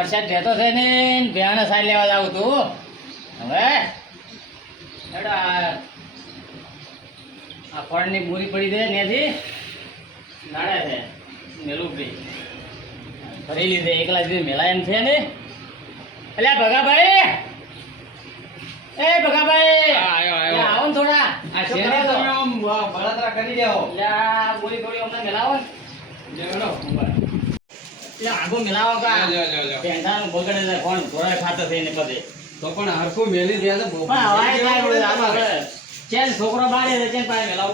વરસાદ રહેતો છે ને ભેણ સાર લેવા જાવ તું હવે હેડો આ ફળની પૂરી પડી છે ત્યાંથી નાડે છે મેલું ભાઈ ફરી લીધે એકલા જ મેલા એમ છે ને એટલે ભગાભાઈ એ ભગાભાઈ આવો ને થોડા આ શેરે તમે આમ બળતરા કરી દેવો એટલે આ પૂરી થોડી અમને મેલાવો ને લેવડો એટલે આગો મેલાવો કા પેંડાનું બગડે છે કોણ ઘોડે ખાતો થઈને કદે તો પણ હરખું મેલી દે તો બહુ પણ હવાય થાય હવે ચેન છોકરો બારે છે ચેન પાસે મેલાવ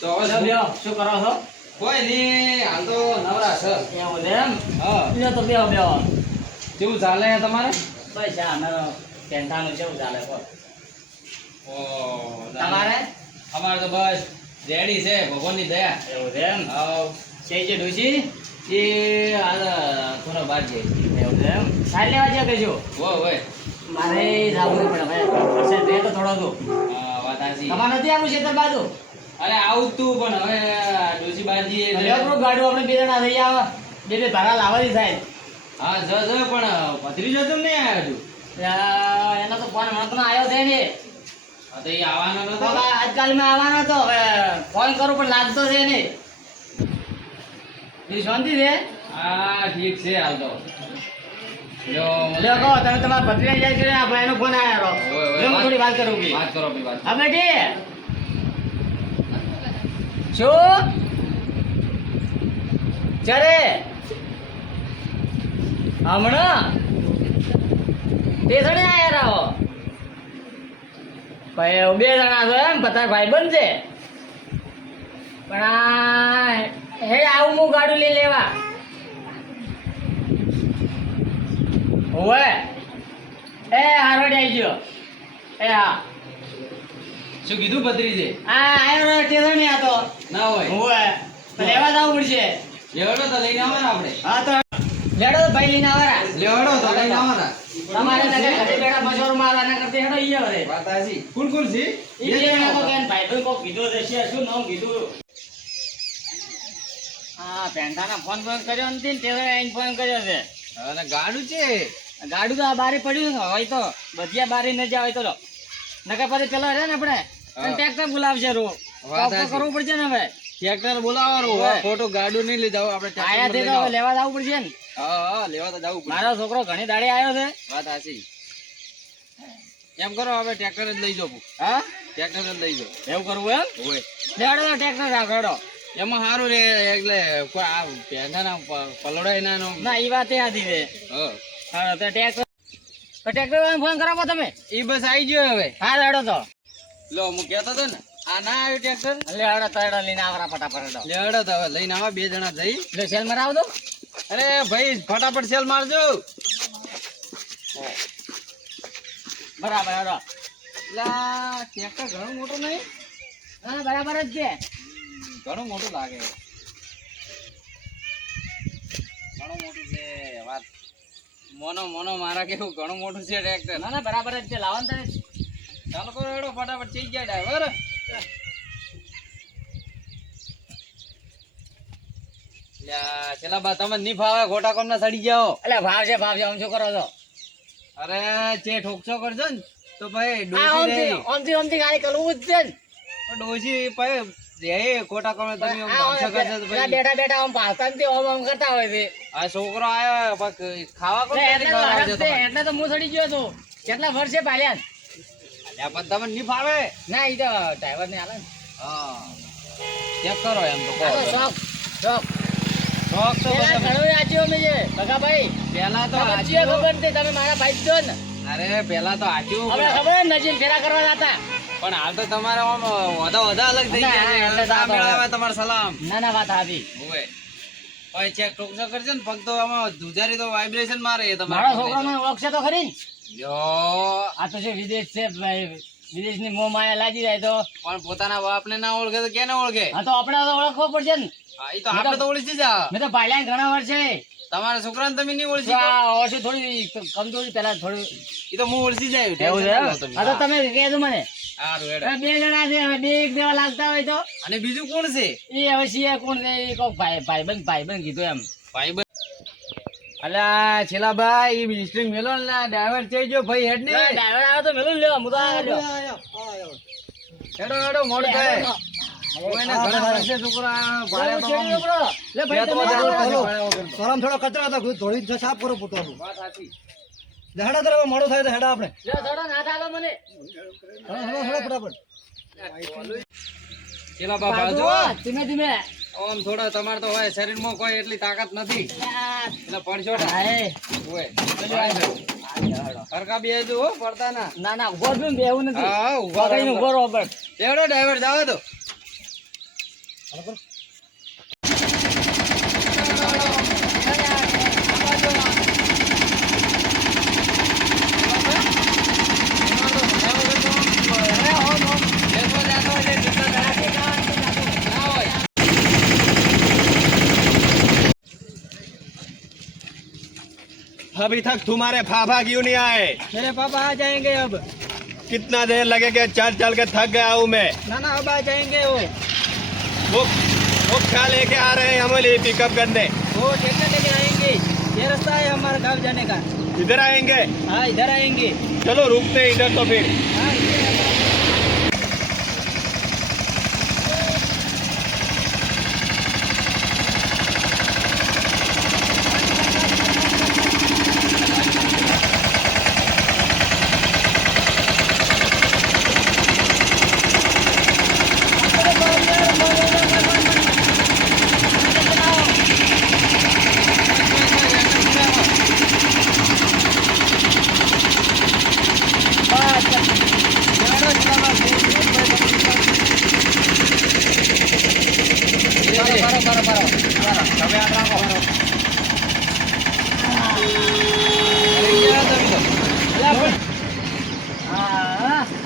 તો હવે લ્યો શું કરો છો કોઈ નહીં હાલ તો નવરા છે એવું છે એમ હા લ્યો તો બેહો બેહો કેવું ચાલે તમારે બસ આ અમારો પેંડાનું કેવું ચાલે કહો ઓ તમારે અમારે તો બસ રેડી છે ભગવાનની દયા એવું છે એમ હા છે જે ડોસી એ હાલ થોડા બાદ જાય એવું છે એમ સારી લેવા છે કહેજો હો હોય મારે જવું પડે ભાઈ વરસાદ રહે તો થોડો તો હા વાત સાચી તમારે નથી આવું છે બાજુ અરે આવું તું પણ હવે ડોસી બાજી એટલે લેપડું ગાડું આપણે બે જણા થઈ આવે બે ભાડા લાવવાની થાય હા જ પણ ભત્રીજો તો નહીં આવ્યો તું એનો તો ફોન હમણાં આવ્યો છે ને હા તો એ આવવાનો તો નતો આજકાલમાં આવવાનો તો હવે ફોન કરું પણ લાગતો છે ને એ શાંતિ છે હા ઠીક છે હાલ તો જો લ્યો કહો તમે તમારા ભત્રીજા જાય છે આ ભાઈનો ફોન આવ્યો જો હું થોડી વાત કરું કે વાત કરો ભાઈ વાત હા બેટી શું ચારે હમણાં સ્ટેશને આયા રાહો ભાઈ બે જણા છો એમ બધા ભાઈ બંધ છે પણ આ હે આવું હું ગાડું લઈ લેવા હોવે એ હારવાડી આવી ગયો એ હા શું કીધું ભત્રીજે આ આયો સ્ટેશને આ તો ના હોય હોવે તો લેવા જવું પડશે લેવડો તો લઈને આવવાના આપણે હા તો લેડો તો ભાઈ લઈને આવરા લેવડો તો લઈને આવવાના તમારે નગર ઘરે બેઠા મજૂરમાં આવવાના કરતે હેડો ઈ આવે વાત સાચી કોણ કોણ છે ઈ બે જણા તો કેન ભાઈ ભાઈ કો કીધું છે શું નામ કીધું હા પેંડાના ફોન કર્યો નથી ને તે આઈને ફોન કર્યો છે અને ગાડું છે ગાડું તો આ બારે પડ્યું ને હોય તો બધિયા બારે ન જાય તો નકર પછી પેલો રહે ને આપણે ટ્રેક્ટર બોલાવશે રો વાત તો કરવું પડશે ને હવે ટ્રેક્ટર બોલાવવાનું ખોટું ગાડું નહીં લઈ જાવ આપણે આયા થી તો લેવા જવું પડશે ને હા હા લેવા તો જવું પડે મારો છોકરો ઘણી દાડે આવ્યો છે વાત સાચી એમ કરો હવે ટ્રેક્ટર જ લઈ જાવ હા ટ્રેક્ટર જ લઈ જાવ એવું કરવું એમ હોય લેડો તો ટ્રેક્ટર રાખડો એમાં સારું રે એટલે કોઈ આ પેંડાના પલોડાય ના ના ઈ વાત આધી છે હા હા તો ટ્રેક્ટર વાળાને ફોન કરાવો તમે એ બસ આવી ગયો હવે હા લેડો તો લો હું કહેતો હતો ને આ ના આવ્યું ટ્રેક્ટર લેડો તડો લઈને આવરા ફટાફટ લેવડો તો હવે લઈને આવા બે જણા જઈ એટલે સેલ મરાવ દો અરે ભાઈ ફટાફટ સેલ મારજો બરાબર હેડો લા ટ્રેક્ટર ઘણું મોટું નહીં હા બરાબર જ છે ઘણું મોટું લાગે ઘણું મોટું છે વાત મોનો મોનો મારા કેવું ઘણું મોટું છે ટ્રેક્ટર ના ના બરાબર જ છે લાવો ને તમે ચાલો કરો હેડો ફટાફટ થઈ જાય ડ્રાઈવર છેલ્લા બા તમે નહીં ફાવે ખોટા કોમ ના સડી જાઓ એટલે ભાવ છે આમ શું કરો છો અરે ચે ઠોકશો કરજો ને તો ભાઈ આ ઓમથી ગાડી કરવું જ છે ને ડોસી ભાઈ એ ખોટા કોમ તમે આમ આ ઠોકશો કરશો તો ભાઈ બેઠા બેઠા આમ પાસ્તા ને આમ કરતા હોય છે આ છોકરો આવ્યો પણ ખાવા કોણ એટલે તો હરખ છે, એટલે તો હું સડી ગયો છું કેટલા વર્ષે પાલ્યા અલ્યા પણ તમને નહીં ફાવે ના ઈ તો ડ્રાઈવર ને આલે ને હા ચેક કરો એમ તો આ તો કહો શોખ શોખ શોખ તો પેલા બધા- ઘણું આચ્યો અમે છે બગાભાઈ પેલા તો તમે આચું- ચિયા ખબર નથી તમે મારા ભાઈ જ છો ને અરે પેલા તો આચું હવે ખબર ને નજીક ફેરા કરવા જતા પણ હાલ તો તમારે આમ વધા અલગ થઈ ગયા છે. એટલે તો આ આ તો મેળામાં તમારે સલામ ના ના વાત હતી હોવે ભાઈ ચેક ટોકસો કરજો ને પગ તો આમાં ધુજારી તો વાઇબ્રેશન મારે એ મારો તમારે છોકરો મને ઓળખશે તો ખરી ને યો આ તો જે વિદેશ છે ભાઈ વિદેશની મોહ માયા લાગી જાય તો પણ પોતાના બાપને ના ઓળખે તો કેને ઓળખે હા તો આપણે તો ઓળખવો પડશે ને હા, ઈ તો આપણે તો ઓળખી જા મેં તો પાલ્યા ઘણા વર્ષે તમારા છોકરાને તમે નહીં તો ઓળખી આ ઓછી થોડી કમજોરી પેલા થોડી ઈ તો હું ઓળખી જાય એવું છે એમ? હા તો તમે કહેજો મને સારું હેડો. હવે બે જણા છે હવે બે એક દેવા લાગતા હોય તો અને બીજું કોણ છે એ હવે સિયા કોણ છે એ કોક ભાઈબંધ કીધું એમ ભાઈ અલ્યા છેલાભાઈ ઈ મિસ્ટ્રી મેલો ને ડ્રાઈવર થઈ ગયો ભાઈ હેડ ને ડ્રાઈવર આવ્યો તો મેલું લ્યો હું તો આવ્યો હેડો હેડો મોડું થાય કોઈને ઘણા વર્ષે છોકરા ભાડે લે ભાઈ તમે ગરમ થોડો કચરો હતો ધોળી સાફ કરો પોતાનું વાત સાચી હેડા તરફ મોડું થાય તો હેડા આપણે લે થોડો ના થાલો મને ફટાફટ છેલાબા બાજુ ધીમે ધીમે આમ થોડા તમારે તો હોય શરીરમાં કોઈ એટલી તાકાત નથી એટલે પડશો હાય હોય હરકા બે જો પડતા ના ના ના ઉભો છું ને બેવું નથી હા ઉભા કઈ ઉભો રહો બસ એવડો ડ્રાઈવર જાવ તો अभी तक तुम्हारे फाफा क्यों नहीं आए? मेरे पापा आ जाएंगे अब कितना देर लगेगा? चल चल के थक गया हूँ मैं। ना अब आ जाएंगे वो क्या लेके आ रहे हैं हमें पिकअप करने? वो ट्रैक्टर लेके आएंगे। ये रास्ता है हमारे गाँव जाने का। इधर आएंगे? हाँ इधर आएंगे। चलो रुकते हैं इधर तो फिर। हाँ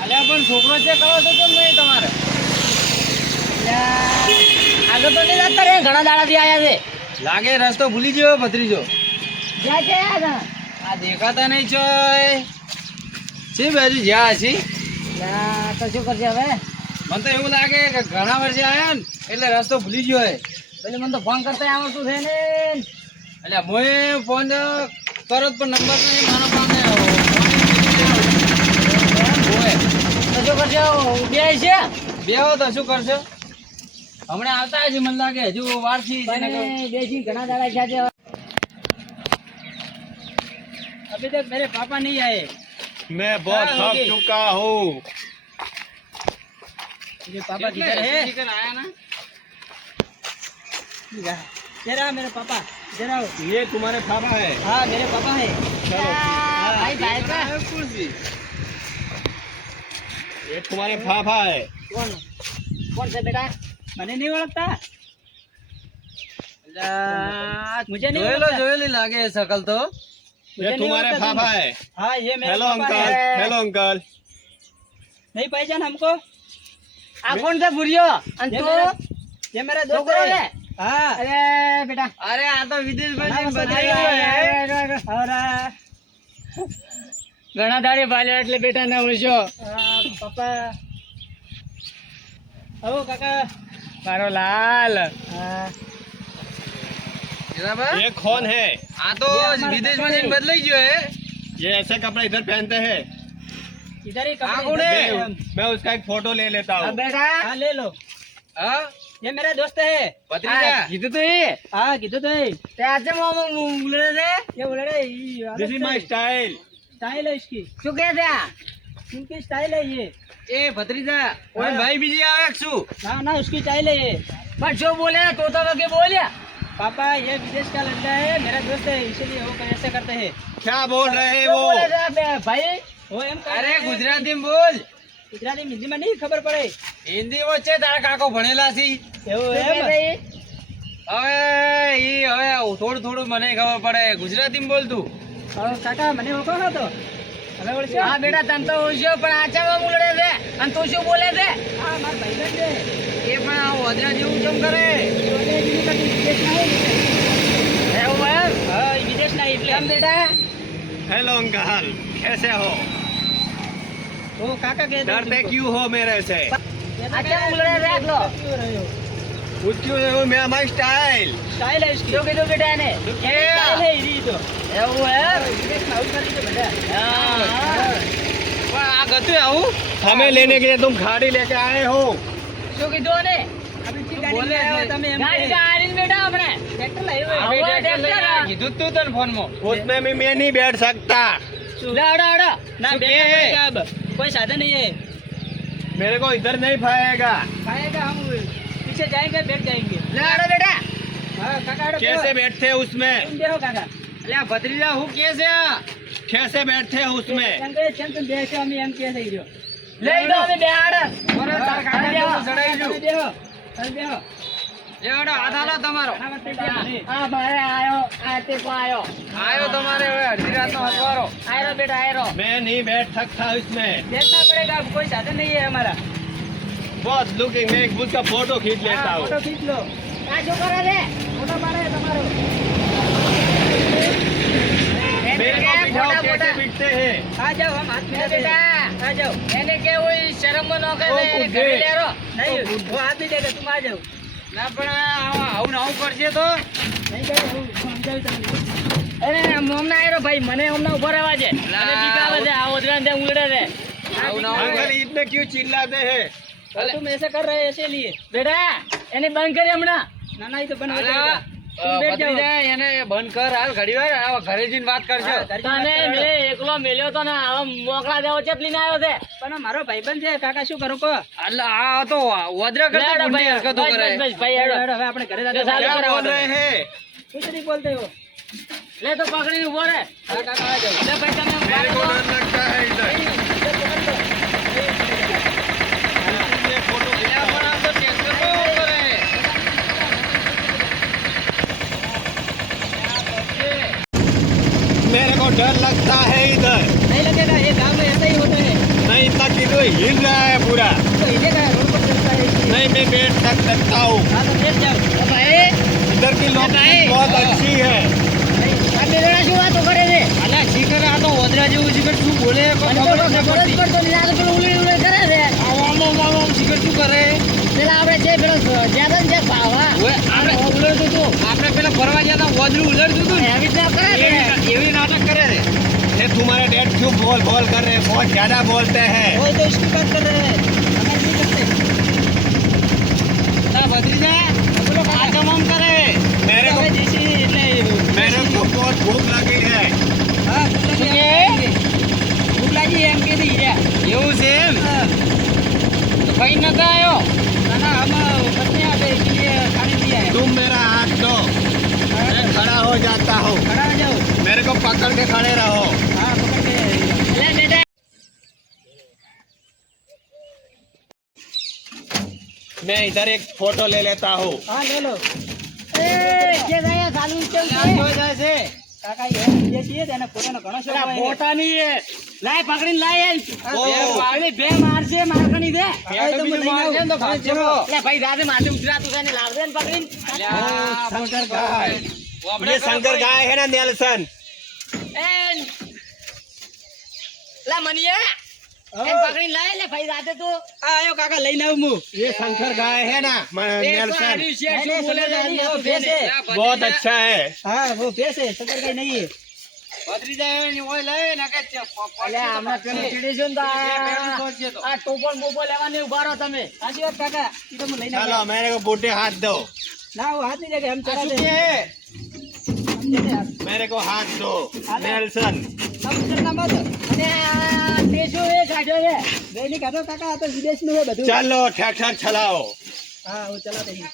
અલ્યા પણ છોકરો છે કરો તો કેમ નહીં તમારે આગળ તો નહીં જતા રે ઘણા દાડાથી આયા છે લાગે રસ્તો ભૂલી ગયો ભત્રીજો જ્યાં છે આ દેખાતા નહીં ચોય છે બાજુ જ્યાં છે તો શું કરશે હવે મને તો એવું લાગે કે ઘણા વર્ષે આયા ને એટલે રસ્તો ભૂલી ગયો હે એટલે મને તો ફોન કરતા આવડતું છે ને એટલે મોએ ફોન કરો પણ નંબર નહીં મારો પાસે તો શું કરશે બે છે બેહો તો શું કરશો હમણાં આવતા હશે મને લાગે હજુ વાર થી બેસી ઘણા દાડા છે अभी तक मेरे पापा नहीं आए। मैं बहुत थक चुका हूँ। मेरे पापा किधर है? આયા ના तेरा मेरे पापा इधर आओ। ये तुम्हारे फाफा है? हाँ मेरे पापा है। ભાઈ ભાઈ કા ये तुम्हारे फाफा है? કોણ કોણ છે બેટા मैंने नहीं ओळखता। मुझे नहीं જોયેલો ओळखता। જોયેલી લાગે શકલ તો ये नहीं तुम्हारे ओळखता फाफा तुम। है? हाँ ये मेरे हेलो पापा अंकल। है। Hello uncle. नहीं पहचान हमको? આ કોણ છે ભૂરિયો અને ये તું मेरा ये मेरा दोस्त છોકરો है। છે हाँ અરે બેટા અરે આ તો વિદેશમાં ઘણા જઈને બધા બધાય और ઘણા દાડે ભાલ્યો એટલે બેટા ના ઓળશો पापा आओ काका। મારો લાલ हाँ બરાબર ये कौन है? આ તો વિદેશમાં જઈને બદલાઈ ગયો હે ये ऐसे कपड़े इधर पहनते हैं? इधर ही हाँ, कपड़े कौन इधर है? ही हम। मैं उसका एक फोटो ले लेता આ हूँ। બેટા हाँ ले लो। હા ये मेरा दोस्त है। ભત્રીજા કીધું તું એ हाँ किधर तो है? તે આજે મોમો ઉલરે છે ये बोल रहे this is my style. Style है इसकी। શું કે છે આ इनकी स्टाइल है ये। એ ભત્રીજા ઓય ભાઈ બીજી આવે કે શું ना ना उसकी स्टाइल है ये। પણ શું બોલે તો કે બોલ્યા पापा ये विदेश का लड़का है मेरा दोस्त है इसीलिए वो ऐसे करते हैं। क्या बोल रहे हैं શું वो? બોલે છે ભાઈ वो एम અરે ગુજરાતીમાં બોલ गुजराती हिंदी में नहीं खबर पड़े। હિન્દીમાં છે તારા કાકો ભણેલા છે वो શું एम કે છે ઈ? હવે હવે થોડું થોડું મને ખબર પડે ગુજરાતીમાં બોલ તું और काका मैंने वो कहा तो હવે ઓળખ્યો? હા બેટા તને તો ઓળખ્યો પણ આ ચામાં ઉલરે છે અને તું શું બોલે છે हाँ मार भाईबंध है। એ પણ આ વધરા જેવું કેમ કરે ये अंग्रेजी में कभी विदेश ना है। એવું એમ हाँ ये विदेश ना है એટલે। કેમ બેટા हेलो अंकल, कैसे हो? वो काका कहते हैं डरते तुमको। क्यों हो मेरे से? ये तो अच्छा, मेरा बोल रहे थे आप लोग। क्यों रहे हो? उसकी मैं हमारी स्टाइल स्टाइल है इसकी શું કીધું બેટા એને स्टाइल है ये तो એવું હે विदेश में आउट कर दीजिए बेटा હા પણ આ ગતું આવું हमें लेने के लिए तुम गाड़ी लेके आए हो શું કીધું ને अब इतनी तो बोले गाड़ी में थे। તમે એમ ગાડી તો આરીને બેટા આપણે ट्रैक्टर लाए हुए આવો આપણે ટ્રેક્ટર લઈને આ. કીધું તું તને ફોનમાં उसमें भी मैं नहीं बैठ सकता લે અડો અડો ना શું बैठना के? पड़ेगा अब कोई साधन नहीं है मेरे को इधर नहीं पाएगा खाएगा हम पीछे जाएंगे बैठ जाएंगे લે અડો બેટા हाँ काका अड़ो कैसे बैठते हैं उसमें तुम देखो काका એટલે આ ભત્રીજા હું કે છે આ? कैसे बैठते हैं उसमें એમ કહે છે તમે બેસો અમે એમ કહે છે ઈજો. લઈ દો અમે બેહાડ બરોબર, તારા કાકા જેવું ચડાઈ તમે ગયું. બેહો તમે બેહો લેવડો, હાથ હાલો તમારો ઘણા વખતે ત્યાં નહીં. આ મારે આયો આ તે કો આયો આયો તમારે હવે અડધી રાતનો હસવારો આયરો બેટા આયરો मैं नहीं बैठ सकता इसमें बैठना पड़ेगा अब कोई साधन नहीं है हमारा बहुत लुकिंग मैं उसका फोटो खींच लेता हाँ, हूँ फोटो खींच लो આ શું કરે રે फोटो मारे તમારો मेरे को बिठाओ कैसे बिठते हैं आ जाओ हम हाथ मिला બેટા आ जाओ એને કેવું ઈ શરમમાં ન કરે ઓ, એને બુદ્ધિ. ઘરે લેરો नहीं वो हाथ नहीं देगा तुम आ जाओ ના પણ આવું ને આવું કરશે તો नहीं करे હું સમજાવી તમને અરે હમણાં આયરો ભાઈ મને હમણાં ઉભો રહેવા છે લા, અને બીક આવે છે આ ઓદરાને ત્યાં ઉલડે છે આવું ના આવું अंकल इतने क्यों चिल्लाते हैं और तुम ऐसे कर रहे हैं ऐसे लिए બેટા એને બંધ કરી હમણાં ना ना ये तो बन हो અલા, जाएगा तुम बैठ जाओ ભત્રીજા એને બંધ કર હાલ ઘડી વાર હવે ઘરે જઈને વાત કરજો हाँ, घर की તને बात करो। મેં એકલો મેલ્યો તો ને હવે મોકળા દેવો ચેતલીને આવ્યો છે પણ આ મારો ભાઈબંધ છે કાકા શું કરું કો એટલે આ તો વદ્ર કરતા લેડો ઊંડી ભાઈ હરકતો બસ, કરે બસ, બસ, ભાઈ હેડો. हेडो, હવે આપણે ઘરે જો જાતે ચાલુ क्या કરો बोल તમે. रहे हैं कुछ नहीं बोलते हो લે તો પકડીને ઉભો રે हाँ काका आ जाओ લે ભાઈ તમે मेरे को ઉભા डर लगता है इधर नहीं, इधर पकड़ लो। ये फोटो એટલે પણ આમ તો ટ્રેક્ટર બહુ કરે मेरे को डर लगता है इधर नहीं लगेगा ये गांव में ऐसा ही होता है नहीं इतना किलो हिल रहा है पूरा तो हिलेगा रोड पर चलता है इसलिए। नहीं मैं बैठ सकता हूँ हाँ तो बैठ जाओ ભાઈ इधर की लोकेशन बहुत अच्छी है આ બે જણા શું વાતો કરે છે અલા શીખર આ તો વદ્રા જેવું શીખર શું બોલે કોઈ મને તો ખબર જ ન ખબર જ પડતી પડતો નહીં આ તો પેલું ઉલી ઉલી કરે છે આમ શીખર શું કરે પેલા આપણે જે પેલો જ્યાં ને જે ભાવા ઓય, આપણે ઉલડતું હતું આપણે પેલા ફરવા ગયા તા વદ્રું ઉલડતું હતું ને એવી રીતના કરે છે એવી નાટક કરે છે ये तुम्हारे डैड क्यों बोल बोल कर रहे हैं बहुत ज्यादा बोलते हैं वो तो इसकी बात कर रहे हैं हमारी नहीं करते તારા ભત્રીજા આ તમામ કરે मेरे को હવે દેશી એટલે मेरे को बहुत भूख लगी है હા શું કે? ભૂખ લાગી એમ કે હીરા એવું છે એમ हाँ, તો કઈ નતા આવ્યો ना ना हम बच्चे आ गए इसलिए खाने दिया है तुम मेरा हाथ दो मैं खड़ा हो जाता हूँ खड़ा हो जाओ मेरे को पकड़ के खड़े रहो हाँ पकड़ के લે બેટા मैं इधर एक फोटो ले लेता हूँ हाँ ले लो એ કે જાય ચાલુ કેમ આ જોઈ જાય છે કાકા એ વિદેશી છે તેને ફોટોનો ઘણો શોખ હોય છે. ફોટાની એ લાય પકડીને લાય ઓ. બે બે મારશે મારકણી દે હા, એ તો મને લઈને આવું. તો ભાગશે ચલો. લે ભાઈ રાતે માથે ઉતરાતું છે ને લાવજે ને પકડીને અલ્યા, शंकर गाय આપણે ये शंकर गाय है ना नेल्सन એ લા મનિયા हाँ, એને પકડીને લાય લે ભાઈ રાતે તો આ આયો કાકા લઈને આવું હું ये शंकर गाय है ना એ તો नेल्सन આર્યું છે, नहीं, શું नहीं, બોલે शंकर છે, गाय આ वो તો भैंस છે. है। बहुत अच्छा है हाँ वो भैंस है शंकर गाय नहीं है ભત્રીજા એની ઓય લઈ ને કે અલ્યા, હમણાં પેલું ચીડી છે ને તો આ ટોપલ બોપલ લેવાની ઉભા રહો તમે સાચી વાત કાકા એ તો હું લઈને चलो આવું. मेरे को बूढ़े हाथ दो ના वो हाथ नहीं देगा हम આ चला શું देंगे કે हम देते हाथ मेरे को हाथ दो हाथ दो। नेल्सन हम चलना मत અને આ તે શું એ કાઢ્યો છે ગઈ નહીં કાઢો કાકા આ તો વિદેશનું છે બધું चलो ट्रैक्टर चलाओ हाँ वो चलाते हैं